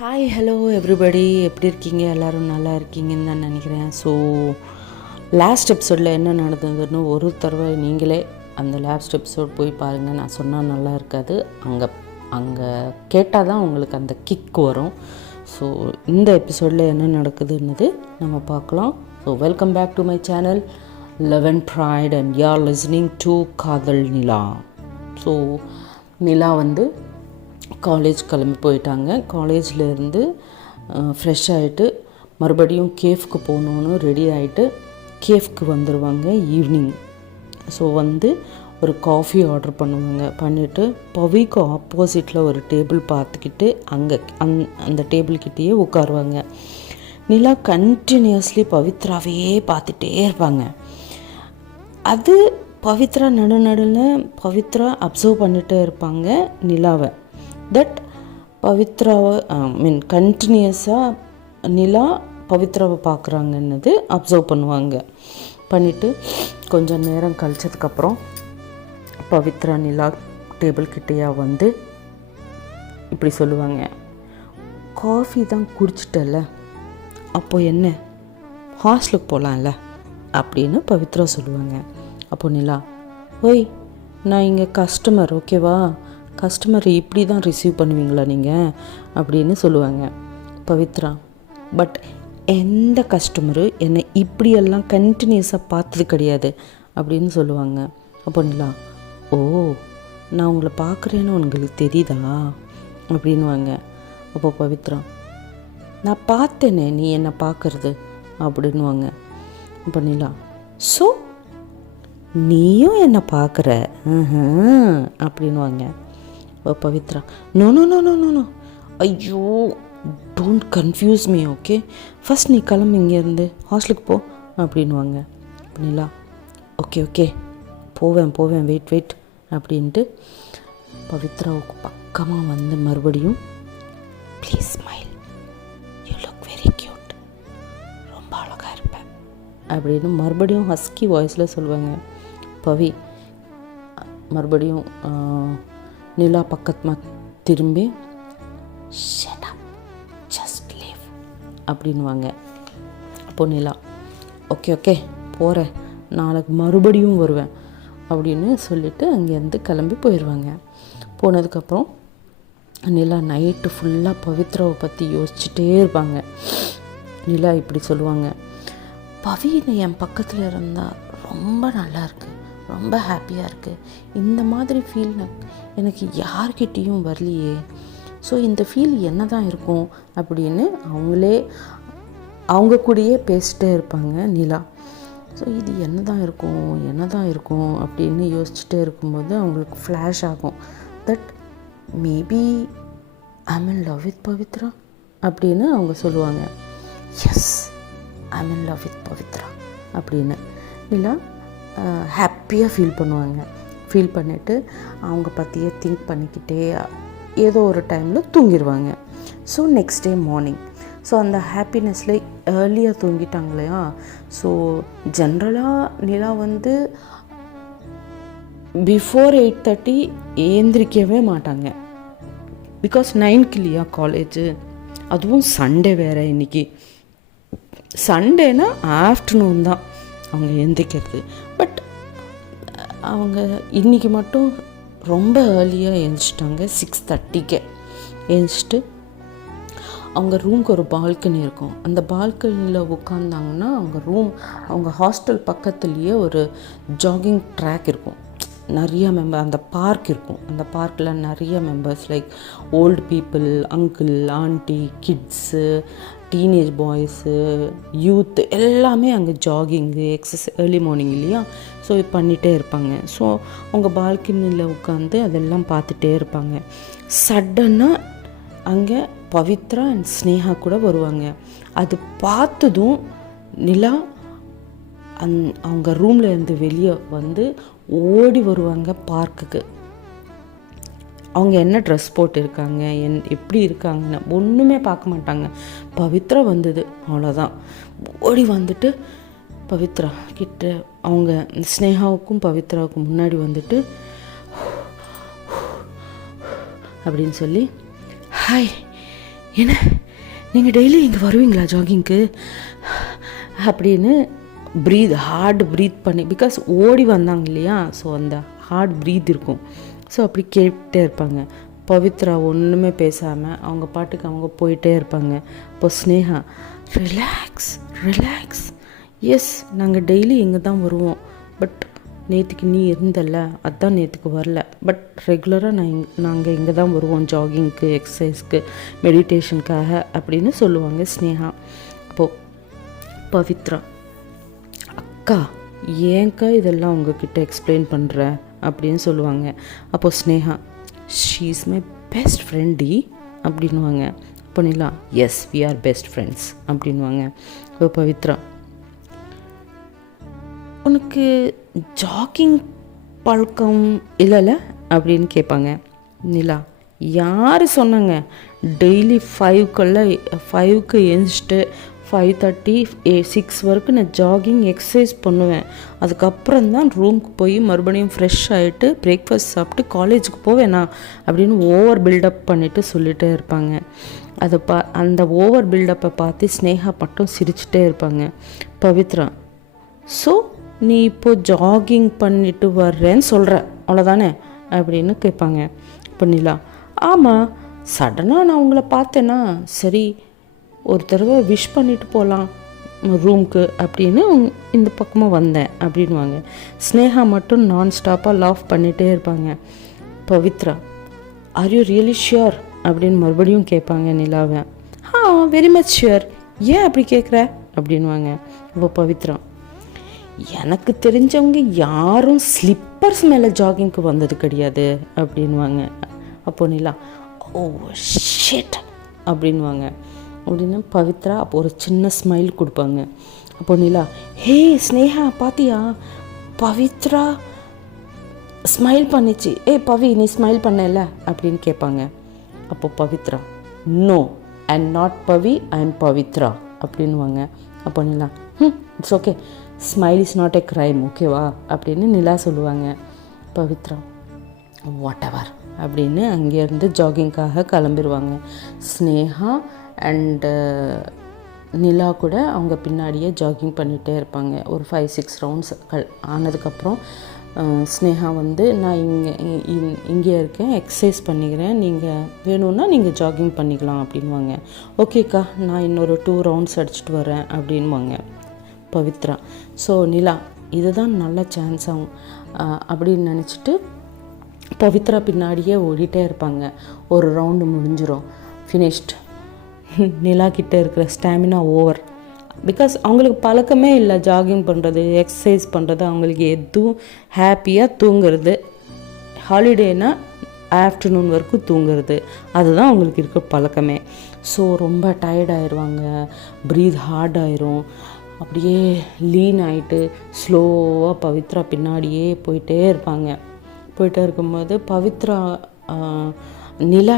Hi hello everybody, எப்படி இருக்கீங்க? எல்லோரும் நல்லா இருக்கீங்கன்னு தான் நினைக்கிறேன். ஸோ லாஸ்ட் எபிசோடில் என்ன நடந்ததுன்னு ஒரு தடவை நீங்களே அந்த லாஸ்ட் எபிசோட் போய் பாருங்கள். நான் சொன்னால் நல்லா இருக்காது, அங்கே கேட்டால் தான் உங்களுக்கு அந்த கிக் வரும். ஸோ இந்த எபிசோடில் என்ன நடக்குதுன்னது நம்ம பார்க்கலாம். So welcome back to my channel love and pride and you are listening to Kadhal Nila. So Nila college கிளம்பி போயிட்டாங்க. காலேஜ்லேருந்து ஃப்ரெஷ் ஆகிட்டு மறுபடியும் கேஃப்க்கு போகணுன்னு ரெடி ஆகிட்டு கேஃப்க்கு வந்துடுவாங்க ஈவினிங். ஸோ ஒரு காஃபி ஆர்டர் பண்ணுவாங்க. பண்ணிவிட்டு பவிக்கு ஆப்போசிட்டில் ஒரு டேபிள் பார்த்துக்கிட்டு அங்கே அந்த டேபிள்கிட்டேயே உட்காருவாங்க. நிலா கண்டினியூஸ்லி பவித்ராவே பார்த்துட்டே இருப்பாங்க. அது பவித்ரா நடுநடுன்னு பவித்ரா அப்சர்வ் பண்ணிகிட்டே இருப்பாங்க நிலாவை. தட் பவித்ராவை கண்டினியூஸாக நிலா பவித்ராவை பார்க்குறாங்கன்னது அப்சர்வ் பண்ணுவாங்க. பண்ணிவிட்டு கொஞ்சம் நேரம் கழிச்சதுக்கப்புறம் பவித்ரா நிலா டேபிள் கிட்டேயா இப்படி சொல்லுவாங்க, காஃபி தான் குடிச்சிட்டல, அப்போ என்ன ஹாஸ்டலுக்கு போகலாம்ல அப்படின்னு பவித்ரா சொல்லுவாங்க. அப்போ நிலா, ஓய் நான் இங்கே கஸ்டமர், ஓகேவா, கஸ்டமரை இப்படி தான் ரிசீவ் பண்ணுவீங்களா நீங்கள் அப்படின்னு சொல்லுவாங்க. பவித்ரா, பட் எந்த கஸ்டமரு என்னை இப்படியெல்லாம் கண்டினியூஸாக பார்த்தது கிடையாது அப்படின்னு சொல்லுவாங்க. அப்போ நிலா, ஓ நான் உங்களை பார்க்குறேன்னு உங்களுக்கு தெரியுதா அப்படின்வாங்க. அப்போ பவித்ரா, நான் பார்த்தேனே நீ என்னை பார்க்குறது அப்படின்வாங்க. அப்போ நிலா, ஸோ நீயும் என்னை பார்க்குற அப்படின்வாங்க. Pavithra, no no no no no no ஐயோ don't confuse me, okay, first நீ கிளம்பு இங்கேருந்து ஹாஸ்டலுக்கு போ அப்படின்வாங்க. நிலா, ஓகே ஓகே போவேன் வெயிட் அப்படின்ட்டு பவித்ராவுக்கு பக்கமாக மறுபடியும், please smile, you look very cute, ரொம்ப அழகாக இருப்பேன் அப்படின்னு மறுபடியும் ஹஸ்கி வாய்ஸில் சொல்லுவாங்க. பவி மறுபடியும் நிலா பக்கமாக திரும்பி, ஷட் அப், ஜஸ்ட் லீவ் அப்படின்வாங்க. அப்போ நிலா, ஓகே போகிறேன், நாளைக்கு மறுபடியும் வருவேன் அப்படின்னு சொல்லிவிட்டு அங்கேருந்து கிளம்பி போயிடுவாங்க. போனதுக்கப்புறம் நிலா நைட்டு ஃபுல்லாக பவித்ராவை பற்றி யோசிச்சுட்டே இருப்பாங்க. நிலா இப்படி சொல்லுவாங்க, பவி என் பக்கத்தில் இருந்தால் ரொம்ப நல்லா இருக்குது, ரொம்ப ஹாப்பியாக இருக்குது, இந்த மாதிரி ஃபீல் எனக்கு யார்கிட்டேயும் வரலையே, ஸோ இந்த ஃபீல் என்ன தான் இருக்கும் அப்படின்னு அவங்க கூடயே பேசிட்டே இருப்பாங்க நிலா. ஸோ இது என்ன தான் இருக்கும் அப்படின்னு யோசிச்சுட்டே இருக்கும்போது அவங்களுக்கு ஃப்ளாஷ் ஆகும், that maybe I am in love with Pavithra அப்படின்னு அவங்க சொல்லுவாங்க. Yes, I am in love with Pavithra அப்படின்னு நிலா ஹாப்பியாக ஃபீல் பண்ணுவாங்க. ஃபீல் பண்ணிவிட்டு அவங்க பற்றியே திங்க் பண்ணிக்கிட்டே ஏதோ ஒரு டைமில் தூங்கிடுவாங்க. So next day morning, so அந்த ஹாப்பினஸில் ஏர்லியாக தூங்கிட்டாங்க இல்லையா. ஸோ ஜென்ரலாக நிலா பிஃபோர் 8:30 ஏந்திரிக்கவே மாட்டாங்க. பிகாஸ் 9க்கு இல்லையா காலேஜு, அதுவும் சண்டே வேறு. இன்றைக்கி சண்டேனா ஆஃப்டர்நூன் தான் அவங்க எழுந்திரிக்கிறது. பட் அவங்க இன்றைக்கி மட்டும் ரொம்ப ஏர்லியாக எழுந்திரிச்சிட்டாங்க. 6:30க்கே எழுந்திரிச்சிட்டு அவங்க ரூமுக்கு ஒரு பால்கனி இருக்கும். அந்த பால்கனியில் உட்காந்தாங்கன்னா அவங்க ஹாஸ்டல் பக்கத்துலேயே ஒரு ஜாகிங் ட்ராக் இருக்கும், நிறைய அந்த பார்க் இருக்கும். அந்த பார்க்கில் நிறைய members like old people, uncle, aunty, kids, teenage boys, youth எல்லாமே அங்கே ஜாகிங்கு, எக்ஸசைஸ் ஏர்லி மார்னிங் இல்லையா, ஸோ பண்ணிகிட்டே இருப்பாங்க. ஸோ அவங்க பால்கனியில் உட்காந்து அதெல்லாம் பார்த்துட்டே இருப்பாங்க. சடனாக அங்கே பவித்ரா அண்ட் ஸ்னேகா கூட வருவாங்க. அது பார்த்ததும் நிலா அவங்க ரூமில் இருந்து வெளியே ஓடி வருவாங்க பார்க்குக்கு. அவங்க என்ன ட்ரெஸ் போட்டிருக்காங்க, எப்படி இருக்காங்கன்னு ஒன்றுமே பார்க்க மாட்டாங்க. பவித்ரா வந்தது அவ்வளோதான், ஓடி வந்துட்டு பவித்ரா கிட்ட அவங்க ஸ்னேகாவுக்கும் பவித்ராவுக்கும் முன்னாடி அப்படின்னு சொல்லி, ஹாய் என்ன நீங்கள் டெய்லி இங்கே வருவீங்களா ஜாகிங்க்கு அப்படின்னு ஹார்ட் ப்ரீத் பண்ணி, பிகாஸ் ஓடி வந்தாங்க இல்லையா, ஸோ அந்த ஹார்ட் ப்ரீத் இருக்கும். ஸோ அப்படி கேட்டே இருப்பாங்க. பவித்ரா ஒன்றுமே பேசாமல் அவங்க பாட்டுக்கு அவங்க போயிட்டே இருப்பாங்க. இப்போ ஸ்னேகா, ரிலாக்ஸ் ரிலாக்ஸ், எஸ் நாங்கள் டெய்லி இங்கே தான் வருவோம், பட் நேற்றுக்கு நீ இருந்தல்ல, அதுதான் நேற்றுக்கு வரல, பட் ரெகுலராக நாங்கள் இங்கே தான் வருவோம் ஜாகிங்க்கு, எக்ஸசைஸ்க்கு, மெடிடேஷனுக்காக அப்படின்னு சொல்லுவாங்க ஸ்னேகா. அப்போது பவித்ரா, அக்கா ஏன்க்கா இதெல்லாம் உங்ககிட்ட எக்ஸ்பிளைன் பண்ணுற அப்படின்னு சொல்லுவாங்க. அப்போது Sneha, she is my best friend அப்படின்வாங்க. பண்ணிடலாம், yes we are best friends அப்படின்வாங்க. இப்போ பவித்ரா, உனக்கு ஜாகிங் பழக்கம் இல்லைல்ல அப்படின்னு கேட்பாங்க. நிலா, யார் சொன்னாங்க, டெய்லி 5க்கு எழுந்திரிச்சிட்டு 5:30 6 வரைக்கும் நான் ஜாகிங் எக்ஸசைஸ் பண்ணுவேன். அதுக்கப்புறம் தான் ரூமுக்கு போய் மறுபடியும் ஃப்ரெஷ் ஆகிட்டு பிரேக்ஃபாஸ்ட் சாப்பிட்டு காலேஜுக்கு போவேண்ணா அப்படின்னு ஓவர் பில்டப் பண்ணிவிட்டு சொல்லிகிட்டே இருப்பாங்க. அந்த ஓவர் பில்டப்பை பார்த்து ஸ்னேகா மட்டும் சிரிச்சிட்டே இருப்பாங்க. பவித்ரா, ஸோ நீ இப்போது ஜாகிங் பண்ணிட்டு வர்றேன்னு சொல்கிற அவ்வளோதானே அப்படின்னு கேட்பாங்க. இப்போ நிலா, ஆமாம், சடனாக நான் உங்களை பார்த்தேன்னா சரி ஒரு தடவை விஷ் பண்ணிட்டு போகலாம் ரூம்க்கு அப்படின்னு இந்த பக்கமாக வந்தேன் அப்படின்வாங்க. ஸ்னேகா மட்டும் நான் ஸ்டாப்பாக லாஃப் பண்ணிகிட்டே இருப்பாங்க. Pavithra, are you really sure அப்படின்னு மறுபடியும் கேட்பாங்க நிலாவை. வெரி மச் ஷியோர், ஏன் அப்படி கேட்குற அப்படின்வாங்க. இப்போ பவித்ரா, எனக்கு தெரிஞ்சவங்க யாரும் ஸ்லிப்பர்ஸ் மேலே ஜாகிங்க்கு வந்தது கிடையாது அப்படின்வாங்க. அப்போ நிலா, ஓ ஷிட் அப்படின்வாங்க. அப்படின்னு பவித்ரா அப்போ ஒரு சின்ன ஸ்மைல் கொடுப்பாங்க. அப்போ நிலா, ஹே ஸ்னேகா பாத்தியா, பவித்ரா ஸ்மைல் பண்ணிச்சு, பவி நீ ஸ்மைல் பண்ணல அப்படின்னு கேட்பாங்க. அப்போ Pavithra, no I am not Pavi, I am Pavithra அப்படின்வாங்க. அப்போ Nila, it's okay, smile is not a crime, ஓகேவா அப்படின்னு நிலா சொல்லுவாங்க. பவித்ரா, வாட் எவர் அப்படின்னு அங்கேருந்து ஜாகிங்காக கிளம்பிடுவாங்க. ஸ்னேகா அண்டு நிலா கூட அவங்க பின்னாடியே ஜாகிங் பண்ணிகிட்டே இருப்பாங்க. ஒரு 5-6 ரவுண்ட்ஸ் ஆனதுக்கப்புறம் ஸ்னேகா வந்து, நான் இங்கே இருக்கேன், எக்ஸசைஸ் பண்ணிக்கிறேன், நீங்கள் வேணும்னா நீங்கள் ஜாகிங் பண்ணிக்கலாம் அப்படின்வாங்க. ஓகேக்கா, நான் இன்னொரு 2 ரவுண்ட்ஸ் அடிச்சுட்டு வரேன் அப்படின்வாங்க பவித்ரா. ஸோ நிலா, இதுதான் நல்ல சான்ஸ் ஆகும் அப்படின்னு நினச்சிட்டு பவித்ரா பின்னாடியே ஓடிட்டே இருப்பாங்க. ஒரு ரவுண்டு முடிஞ்சிடும், ஃபினிஷ்ட். நிலா கிட்டே இருக்கிற ஸ்டாமினா ஓவர். பிகாஸ் அவங்களுக்கு பழக்கமே இல்லை ஜாகிங் பண்ணுறது, எக்ஸசைஸ் பண்ணுறது, அவங்களுக்கு எதுவும் ஹாப்பியாக தூங்குறது, ஹாலிடேனா ஆஃப்டர்நூன் வரைக்கும் தூங்குறது, அதுதான் அவங்களுக்கு இருக்க பழக்கமே. ஸோ ரொம்ப டயர்டாயிருவாங்க, ப்ரீத் ஹார்ட் ஆயிரும், அப்படியே லீன் ஆகிட்டு ஸ்லோவாக பவித்ரா பின்னாடியே போயிட்டே இருப்பாங்க. போயிட்டே இருக்கும்போது பவித்ரா நிலா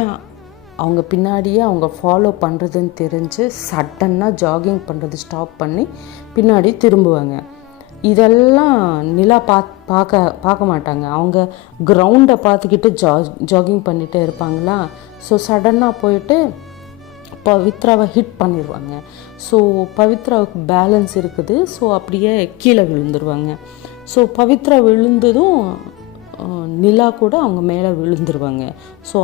அவங்க பின்னாடியே அவங்க ஃபாலோ பண்ணுறதுன்னு தெரிஞ்சு சடன்னாக ஜாகிங் பண்ணுறது ஸ்டாப் பண்ணி பின்னாடி திரும்புவாங்க. இதெல்லாம் நிலா பார்க்க மாட்டாங்க, அவங்க கிரவுண்டை பார்த்துக்கிட்டு ஜாகிங் பண்ணிகிட்டே இருப்பாங்களா. ஸோ சடன்னாக போயிட்டு பவித்ராவை ஹிட் பண்ணிடுவாங்க. ஸோ பவித்ராவுக்கு பேலன்ஸ் இருக்குது, ஸோ அப்படியே கீழே விழுந்துருவாங்க. ஸோ பவித்ரா விழுந்ததும் நிலா கூட அவங்க மேலே விழுந்துருவாங்க. ஸோ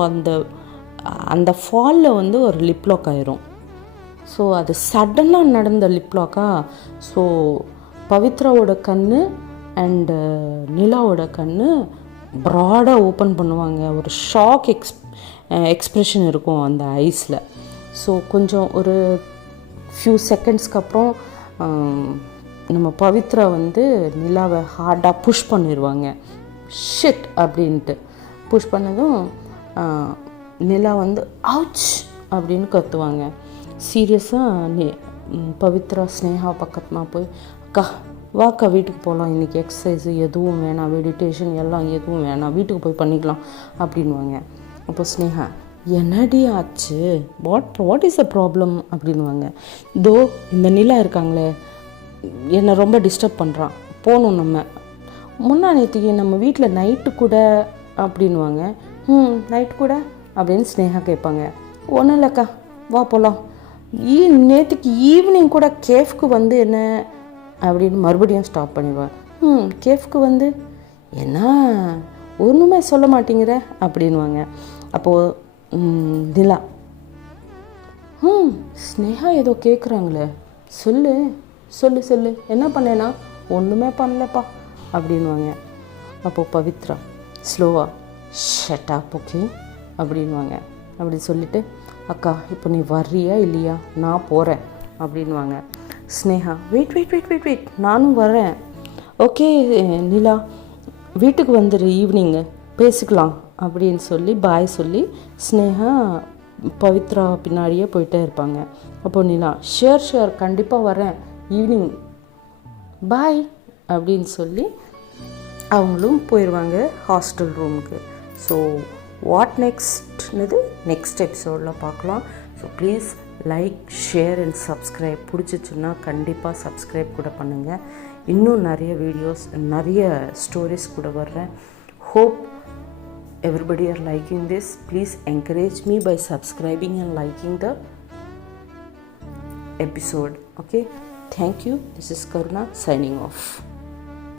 அந்த ஃபாலில் வந்து ஒரு லிப்லாக் ஆயிரும். ஸோ அது சடனாக நடந்த லிப்லாக்கா. ஸோ பவித்ராவோட கண் அண்டு நிலாவோட கண் ப்ராடாக ஓப்பன் பண்ணுவாங்க. ஒரு ஷாக் எக்ஸ்ப்ரெஷன் இருக்கும் அந்த ஐஸில். ஸோ கொஞ்சம் ஒரு ஃபியூ செகண்ட்ஸ்க்கு அப்புறம் நம்ம பவித்ரா வந்து நிலாவை ஹார்டாக புஷ் பண்ணிடுவாங்க. ஷிட் அப்படின்ட்டு புஷ் பண்ணதும் நிலா வந்து அவுச் அப்படின்னு கத்துவாங்க. சீரியஸாக பவித்ரா ஸ்னேகா பக்கமாக போய், அக்கா வாக்கா வீட்டுக்கு போகலாம், இன்றைக்கி எக்ஸசைஸு எதுவும் வேணாம், மெடிடேஷன் எல்லாம் எதுவும் வேணாம், வீட்டுக்கு போய் பண்ணிக்கலாம் அப்படின்வாங்க. அப்போ ஸ்னேகா, என்னடி ஆச்சு, வாட் இஸ் த ப்ராப்ளம் அப்படின்வாங்க. தோ இந்த நிலா இருக்காங்களே என்னை ரொம்ப டிஸ்டர்ப் பண்ணுறான், போகணும் நம்ம. நேற்றுக்கு நம்ம வீட்டில் நைட்டு கூட அப்படின்வாங்க. நைட்டு கூட அப்படின்னு ஸ்னேகா கேட்பாங்க. ஒன்றும் இல்லைக்கா, வா போகலாம். நேற்றுக்கு ஈவினிங் கூட கேஃப்க்கு வந்து என்ன அப்படின்னு மறுபடியும் ஸ்டாப் பண்ணிடுவேன். கேஃப்க்கு வந்து என்ன ஒன்றுமே சொல்ல மாட்டேங்கிற அப்படின்வாங்க. அப்போது நிலா, ஸ்னேகா ஏதோ கேட்குறாங்களே, சொல்லு சொல்லு சொல்லு, என்ன பண்ணேனா? ஒன்றுமே பண்ணலப்பா அப்படின்வாங்க. அப்போது பவித்ரா ஸ்லோவா, ஷட் அப் ஓகே அப்படின்வாங்க. அப்படி சொல்லிவிட்டு, அக்கா இப்போ நீ வர்றியா இல்லையா, நான் போகிறேன் அப்படின்வாங்க. Sneha, wait wait wait wait wait, நானும் வரேன். ஓகே நிலா, வீட்டுக்கு வந்துடு, ஈவினிங்கு பேசிக்கலாம் அப்படின்னு சொல்லி பாய் சொல்லி ஸ்னேகா பவித்ரா பின்னாடியே போயிட்டே இருப்பாங்க. அப்போது நிலா, ஷியோர் ஷியோர், கண்டிப்பாக வரேன், ஈவினிங் பாய் அப்படின்னு சொல்லி அவங்களும் போயிடுவாங்க ஹாஸ்டல் ரூமுக்கு. ஸோ வாட் நெக்ஸ்ட்னது நெக்ஸ்ட் எபிசோடில் பார்க்கலாம். So please like, share and subscribe. பிடிச்சிச்சுன்னா கண்டிப்பாக சப்ஸ்கிரைப் கூட பண்ணுங்கள். இன்னும் நிறைய வீடியோஸ், நிறைய ஸ்டோரிஸ் கூட வர்றேன். Hope everybody are liking this. Please encourage me by subscribing and liking the episode. Okay, thank you. This is Karuna signing off.